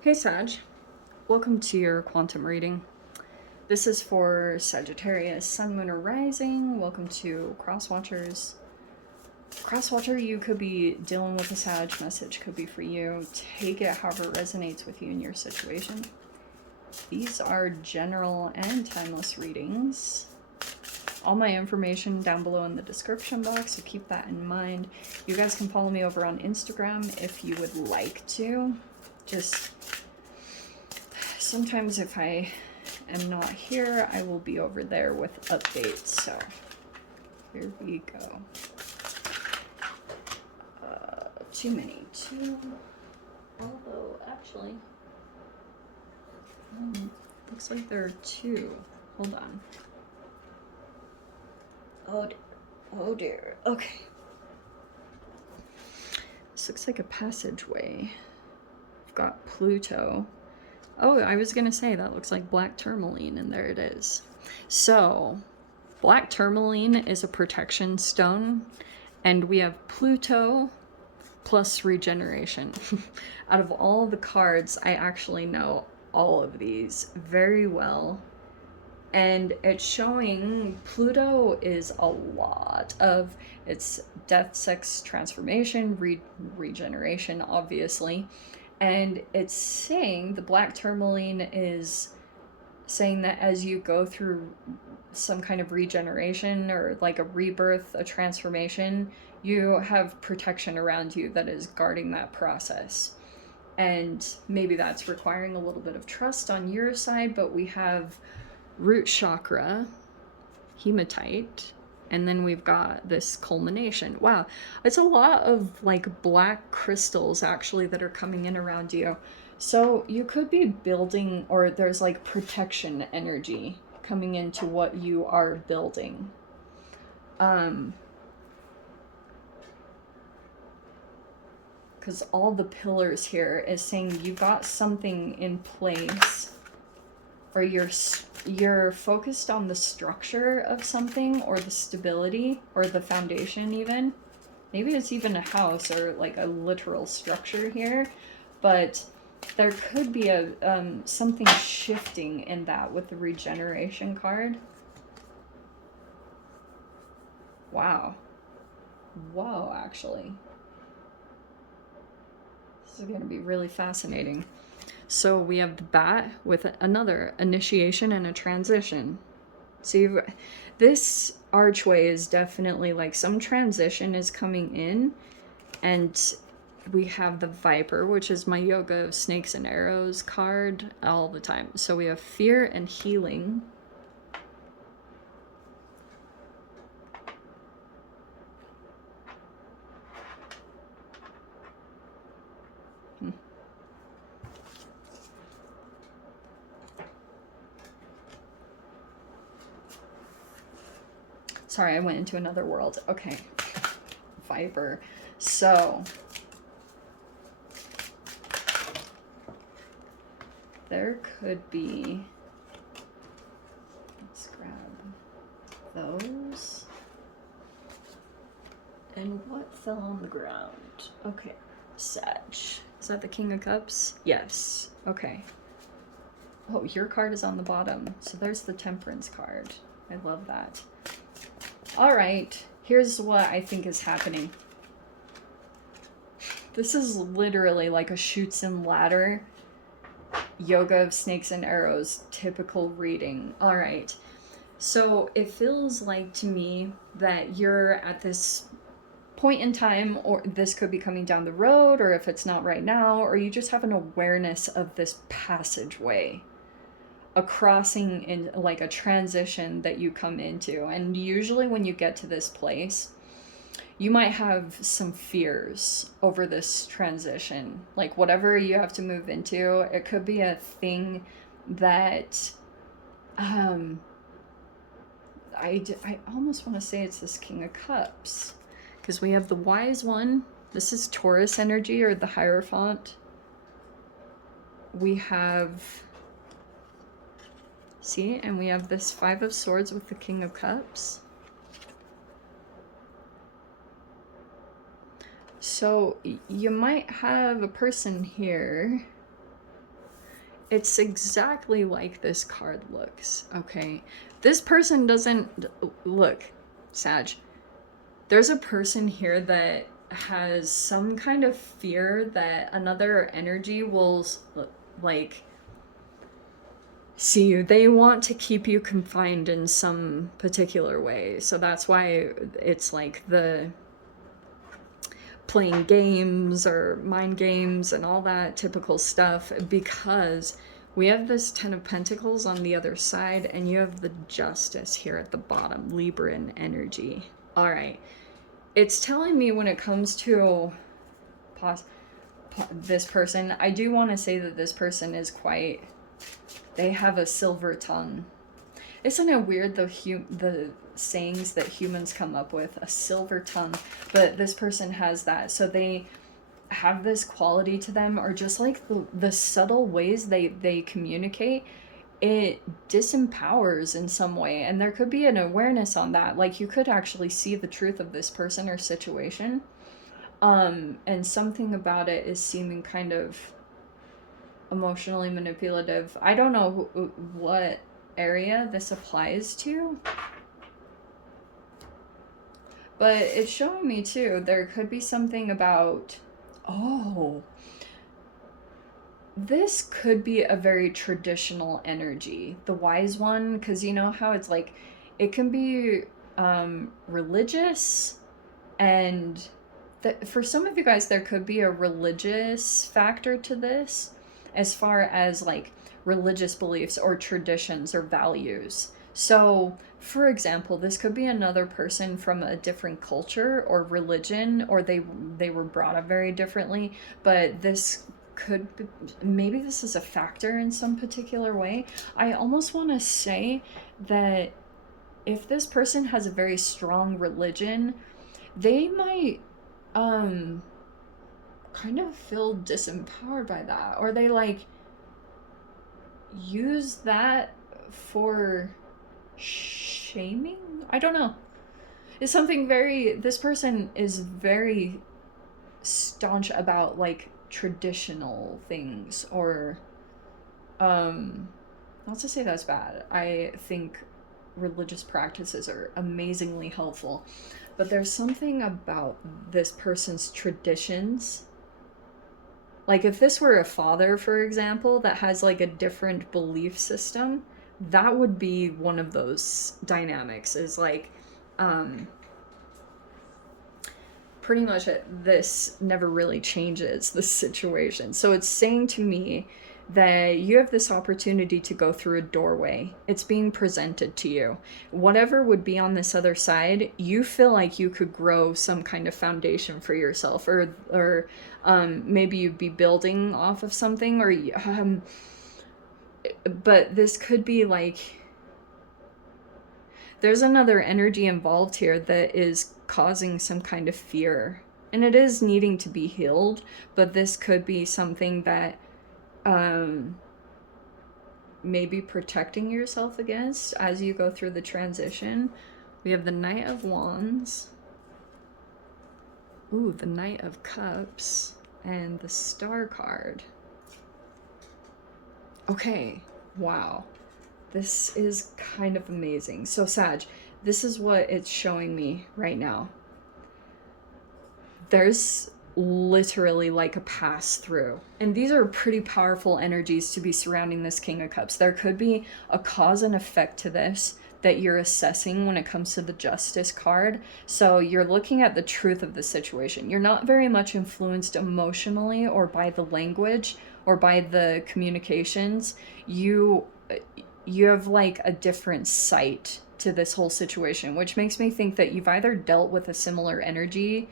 Hey Sag, welcome to your quantum reading. This is for Sagittarius, Sun, Moon, or Rising. Welcome to Crosswatchers. Crosswatcher, you could be dealing with a Sag message, could be for you. Take it however it resonates with you in your situation. These are general and timeless readings. All my information down below in the description box, so keep that in mind. You guys can follow me over on Instagram if you would like to. Just sometimes if I am not here, I will be over there with updates. So here we go. Too many. Although actually, looks like there are two. Hold on. Oh dear. Okay. This looks like a passageway. I've got Pluto. Oh, I was gonna say that looks like black tourmaline, and there it is. So, black tourmaline is a protection stone, and we have Pluto plus regeneration. Out of all the cards, I actually know all of these very well. And it's showing Pluto is a lot of it's death, sex, transformation, regeneration, obviously. And it's saying the black tourmaline is saying that as you go through some kind of regeneration or like a rebirth, a transformation, you have protection around you that is guarding that process. And maybe that's requiring a little bit of trust on your side, but we have root chakra, hematite, and then we've got this culmination. Wow, it's a lot of like black crystals actually that are coming in around you. So you could be building, or there's like protection energy coming into what you are building. Because all the pillars here is saying you got something in place, or you're focused on the structure of something, or the stability, or the foundation even. Maybe it's even a house or like a literal structure here, but there could be a something shifting in that with the regeneration card. Wow. Whoa, actually. This is going to be really fascinating. So we have the bat with another initiation and a transition. So this archway is definitely like some transition is coming in, and we have the Viper, which is my Yoga of Snakes and Arrows card all the time. So we have fear and healing. Sorry, I went into another world. Okay. Viper. So there could be, let's grab those. And what fell on the ground? Okay, Sag. Is that the King of Cups? Yes. Okay. Oh, your card is on the bottom. So there's the Temperance card. I love that. All right, here's what I think is happening. This is literally like a Chutes and Ladder Yoga of Snakes and Arrows typical reading. All right, so it feels like to me that you're at this point in time, or this could be coming down the road, or if it's not right now, or you just have an awareness of this passageway, a crossing in like a transition that you come into. And usually when you get to this place, you might have some fears over this transition, like whatever you have to move into. It could be a thing that I almost want to say it's this King of Cups, because we have the Wise One. This is Taurus energy, or the Hierophant. We have, see, and we have this Five of Swords with the King of Cups. So you might have a person here It's exactly like this card looks, okay? This person doesn't... Look, Sag. There's a person here that has some kind of fear that another energy will, like, see you. They want to keep you confined in some particular way. So that's why it's like the playing games or mind games and all that typical stuff, because we have this Ten of Pentacles on the other side and you have the Justice here at the bottom, Libran energy. All right. It's telling me when it comes to this person, I do want to say that this person is quite... They have a silver tongue. Isn't it weird, the sayings that humans come up with? A silver tongue. But this person has that. So they have this quality to them, or just like the subtle ways they communicate, it disempowers in some way. And there could be an awareness on that. Like, you could actually see the truth of this person or situation. And something about it is seeming kind of emotionally manipulative. I don't know what area this applies to, but it's showing me too, there could be something about, oh, this could be a very traditional energy, the wise one, because you know how it's like, it can be religious, and for some of you guys there could be a religious factor to this, as far as like religious beliefs or traditions or values. So, for example, this could be another person from a different culture or religion, or they were brought up very differently, but this could be, maybe this is a factor in some particular way. I almost want to say that if this person has a very strong religion, they might kind of feel disempowered by that, or they like use that for shaming. I don't know. It's something very... This person is very staunch about like traditional things, or not to say that's bad. I think religious practices are amazingly helpful, but there's something about this person's traditions. Like, if this were a father, for example, that has like a different belief system, that would be one of those dynamics, is like, pretty much this never really changes the situation. So it's saying to me that you have this opportunity to go through a doorway. It's being presented to you. Whatever would be on this other side, you feel like you could grow some kind of foundation for yourself, or maybe you'd be building off of something, or but this could be like, there's another energy involved here that is causing some kind of fear, and it is needing to be healed, but this could be something that maybe protecting yourself against as you go through the transition. We have the Knight of Wands, ooh, the Knight of Cups, and the Star card. Okay, wow, this is kind of amazing. So Sag, this is what it's showing me right now. There's literally like a pass through, and these are pretty powerful energies to be surrounding this King of Cups. There could be a cause and effect to this that you're assessing when it comes to the Justice card. So you're looking at the truth of the situation. You're not very much influenced emotionally or by the language or by the communications. You have like a different sight to this whole situation, which makes me think that you've either dealt with a similar energy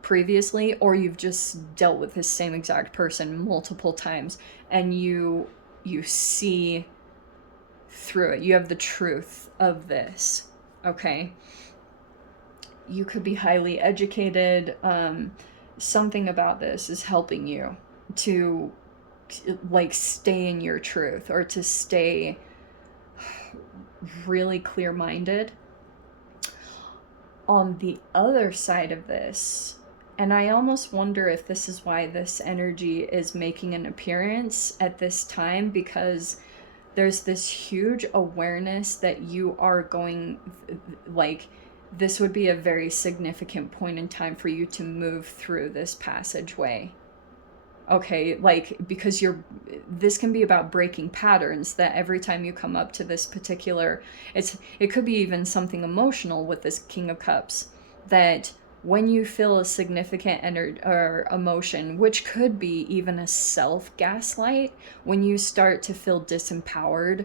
previously, or you've just dealt with this same exact person multiple times, and you see through it. You have the truth of this, okay? You could be highly educated. Something about this is helping you to like stay in your truth, or to stay really clear-minded. On the other side of this, And I almost wonder if this is why this energy is making an appearance at this time, because there's this huge awareness that you are going, like, this would be a very significant point in time for you to move through this passageway. Okay, like, because this can be about breaking patterns, that every time you come up to this particular, it could be even something emotional with this King of Cups, that when you feel a significant energy or emotion, which could be even a self-gaslight, when you start to feel disempowered,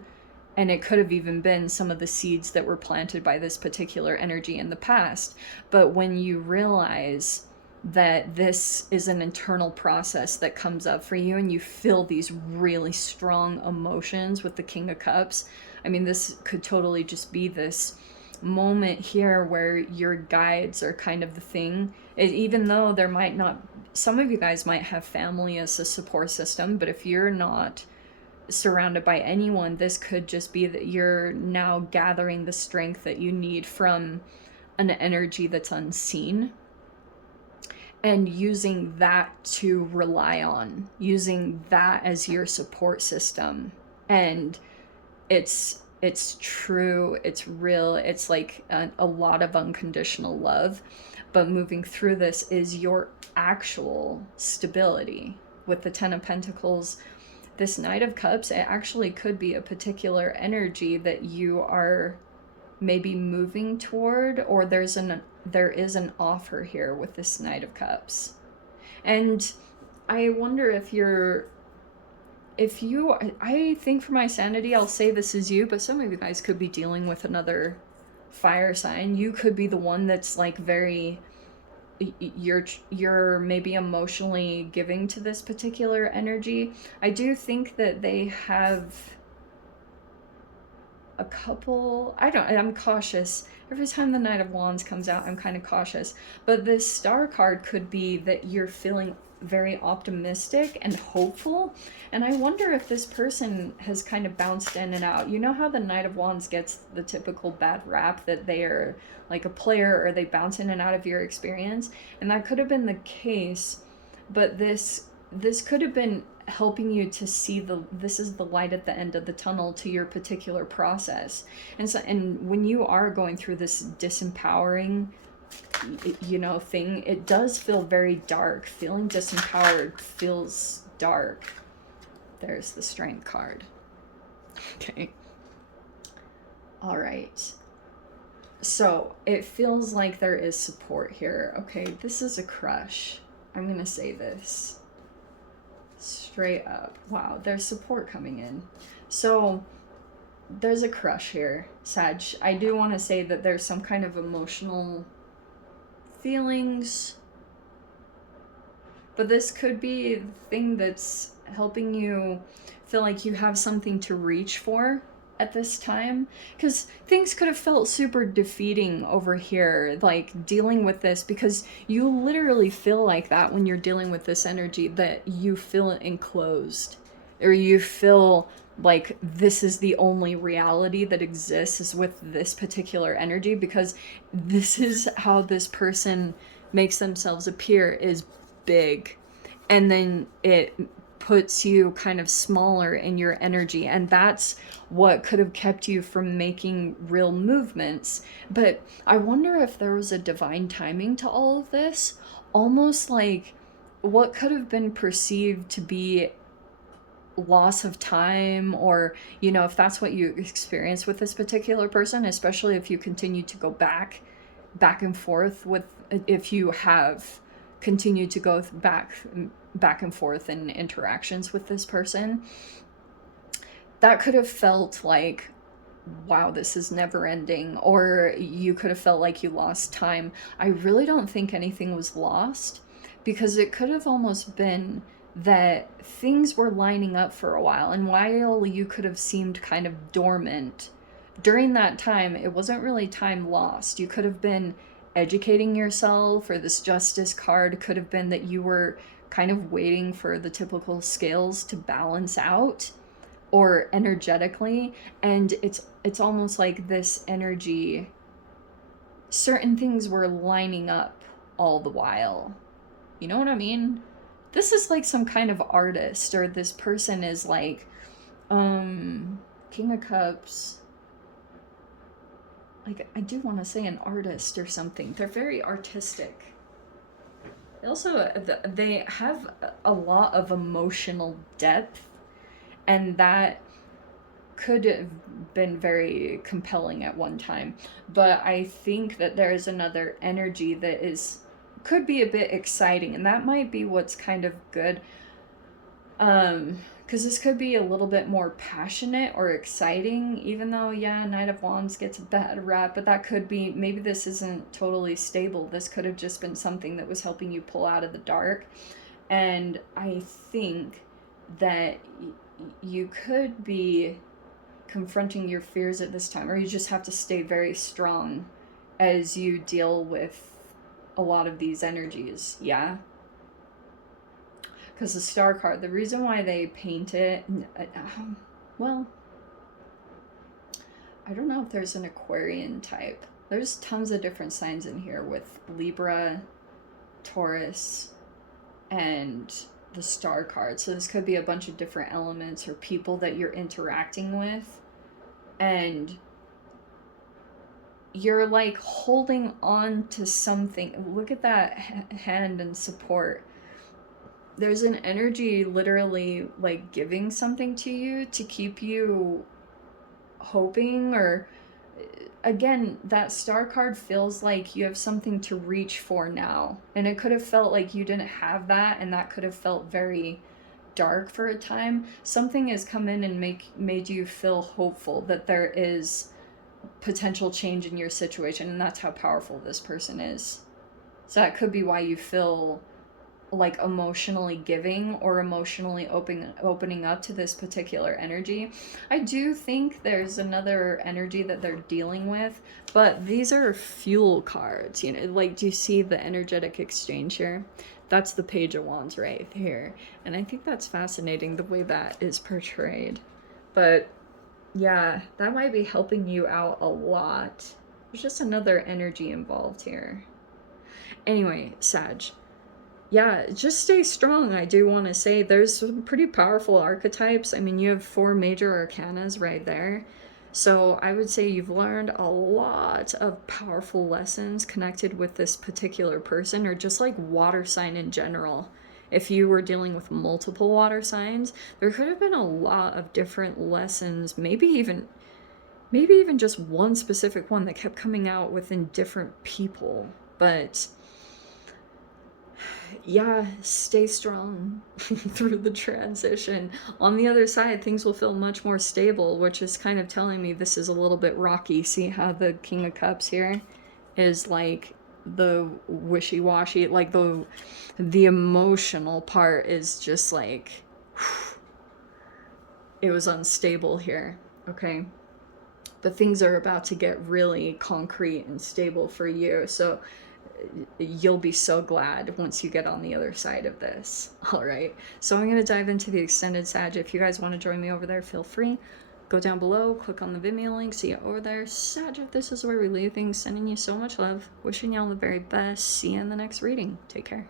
and it could have even been some of the seeds that were planted by this particular energy in the past, but when you realize that this is an internal process that comes up for you and you feel these really strong emotions with the King of Cups, I mean, this could totally just be this moment here where your guides are kind of the thing. Even though there might not, some of you guys might have family as a support system, but if you're not surrounded by anyone, this could just be that you're now gathering the strength that you need from an energy that's unseen, and using that to rely on, using that as your support system. And it's true, it's real, it's like a lot of unconditional love. But moving through this is your actual stability. With the Ten of Pentacles, this Knight of Cups, it actually could be a particular energy that you are maybe moving toward, or there is an offer here with this Knight of Cups. And I wonder I think for my sanity, I'll say this is you, but some of you guys could be dealing with another fire sign. You could be the one that's like very, you're maybe emotionally giving to this particular energy. I do think that they have a couple, I'm cautious. Every time the Knight of Wands comes out, I'm kind of cautious. But this Star card could be that you're feeling very optimistic and hopeful. And I wonder if this person has kind of bounced in and out. You know how the Knight of Wands gets the typical bad rap that they are like a player, or they bounce in and out of your experience? And that could have been the case, but this could have been helping you to see this is the light at the end of the tunnel to your particular process. And when you are going through this disempowering thing, it does feel very dark. Feeling disempowered feels dark. There's the Strength card. Okay. All right. So it feels like there is support here. Okay, this is a crush. I'm gonna say this straight up. Wow, there's support coming in. So there's a crush here, Sag. I do want to say that there's some kind of emotional feelings, but this could be the thing that's helping you feel like you have something to reach for at this time, because things could have felt super defeating over here, like dealing with this, because you literally feel like that when you're dealing with this energy, that you feel enclosed, or you feel like this is the only reality that exists is with this particular energy, because this is how this person makes themselves appear, is big, and then it puts you kind of smaller in your energy, and that's what could have kept you from making real movements. But I wonder if there was a divine timing to all of this, almost like what could have been perceived to be loss of time, or if that's what you experience with this particular person, especially if you continue to go back and forth with, if you have continued to go back and forth in interactions with this person, that could have felt like, wow, this is never ending, or you could have felt like you lost time. I really don't think anything was lost, because it could have almost been that things were lining up for a while, and while you could have seemed kind of dormant during that time, it wasn't really time lost. You could have been educating yourself, or this Justice card could have been that you were kind of waiting for the typical scales to balance out, or energetically, and it's almost like this energy, certain things were lining up all the while. You know what I mean? This is like some kind of artist, or this person is like, King of Cups. Like, I do want to say an artist or something. They're very artistic. Also, they have a lot of emotional depth, and that could have been very compelling at one time. But I think that there is another energy that could be a bit exciting, and that might be what's kind of good. Because this could be a little bit more passionate or exciting, even though, yeah, Knight of Wands gets a bad rap, but that could be, maybe this isn't totally stable. This could have just been something that was helping you pull out of the dark. And I think that you could be confronting your fears at this time, or you just have to stay very strong as you deal with a lot of these energies, yeah? Because the Star card, the reason why they paint it, well, I don't know if there's an Aquarian type. There's tons of different signs in here with Libra, Taurus, and the Star card. So this could be a bunch of different elements or people that you're interacting with. And you're like holding on to something. Look at that hand and support. There's an energy literally like giving something to you to keep you hoping, or again, that Star card feels like you have something to reach for now. And it could have felt like you didn't have that, and that could have felt very dark for a time. Something has come in and made you feel hopeful that there is potential change in your situation, and that's how powerful this person is. So that could be why you feel like emotionally giving or emotionally opening up to this particular energy. I do think there's another energy that they're dealing with, but these are fuel cards, you know, like, do you see the energetic exchange here? That's the Page of Wands right here. And I think that's fascinating the way that is portrayed. But yeah, that might be helping you out a lot. There's just another energy involved here. Anyway, Sag, yeah, just stay strong. I do want to say there's some pretty powerful archetypes. I mean, you have 4 major arcanas right there. So I would say you've learned a lot of powerful lessons connected with this particular person, or just like water sign in general. If you were dealing with multiple water signs, there could have been a lot of different lessons, maybe even just one specific one that kept coming out within different people. But yeah, stay strong through the transition. On the other side, things will feel much more stable, which is kind of telling me this is a little bit rocky. See how the King of Cups here is like the wishy-washy, like the emotional part is just like, it was unstable here, okay? But things are about to get really concrete and stable for you. So you'll be so glad once you get on the other side of this. All right, so I'm going to dive into the extended Sag. If you guys want to join me over there, feel free. Go down below, click on the Vimeo link, see you over there. Sag, this is where we leave things. Sending you so much love, wishing you all the very best. See you in the next reading. Take care.